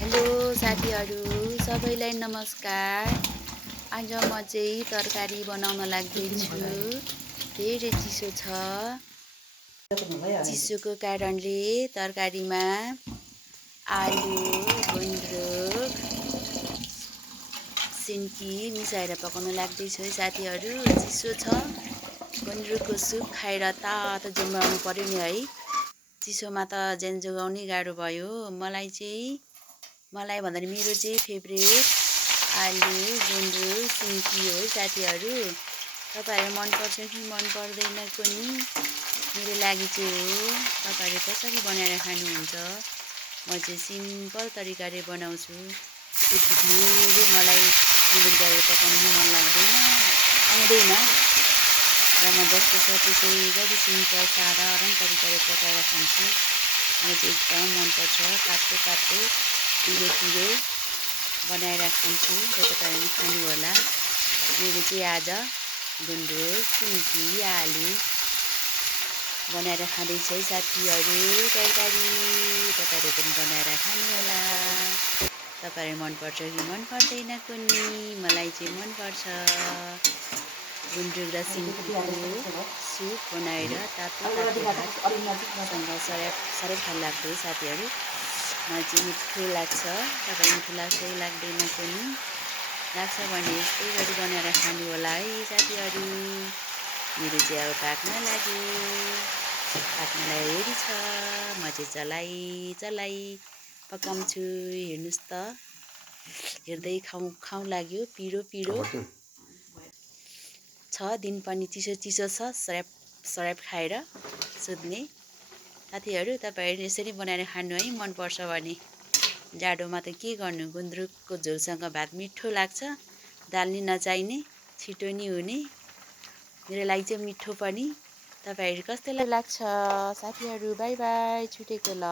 Hello साथीहरू, सबैलाई नमस्कार। आज म चाहिँ तरकारी बनाउन लाग्दैछु। धेरै चिसो छ। चिसोको कारणले तरकारीमा आलु, गुन्द्रुक, सिन्की मिसाएर पकाउन लाग्दैछु है साथीहरू। चिसो छ। गुन्द्रुकको सुप खाएर तातो ज्यान बनाउनु पर्यो नि है। चिसोमा त ज्यान जोगाउनै गाह्रो भयो। मलाई भन्दा मेरो चाहिँ फेभरेट आलु, गुन्द्रुक, सिन्की हो साथीहरू। तपाईँहरूलाई मनपर्छ कि मन पर्दैन पनि मेरो लागि चाहिँ हो। तपाईँहरूले कसरी बनाएर खानुहुन्छ? म चाहिँ सिम्पल तरिकाले बनाउँछु। त्यति धेरै मलाई मिहिनेत गरेर पकाउनु मन आउँदैन र म जस्तो छ त्यसै गरी सिम्पल साधारण तरिकाले पकाएर खान्छु। मलाई चाहिँ एकदम मनपर्छ। तातो तातो पिरो बनाएर खान्छु र तपाईँहरूले खानु होला। मैले चाहिँ आज गुन्द्रुक, सिन्की, आलु बनाएर खाँदैछु है साथीहरू। तरकारी तपाईँहरूले पनि बनाएर खानु होला। तपाईँहरू मनपर्छ कि मन पर्दैन पनि मलाई चाहिँ मनपर्छ। गुन्द्रुक र सिन्कीको सुप बनाएर तातो भातसँग साह्रै खानु लाग्छ साथीहरू। मलाई चाहिँ मिठो लाग्छ। तपाईँ मिठो लाग्छ कि लाग्दैन पनि लाग्छ भने यस्तै गरी बनाएर खानु होला है साथीहरू। मेरो चाहिँ अब पाक्नलाई रेडी छ। म चाहिँ चलाई पकाउँछु। हेर्नुहोस् त, हेर्दै खाउँ लाग्यो। पिरो छ। दिन पनि चिसो छ। सराप खाएर सुत्ने साथीहरू। तपाईँहरू यसरी बनाएर खानु है, मनपर्छ भने। जाडोमा त के गर्नु, गुन्द्रुकको झोलसँग भात मिठो लाग्छ। दाल नि नचाहिने, छिटो नि हुने। मेरो लागि चाहिँ मिठो पनि। तपाईँहरू कस्तो लाग्छ साथीहरू? बाई बाई, छुटेको ल।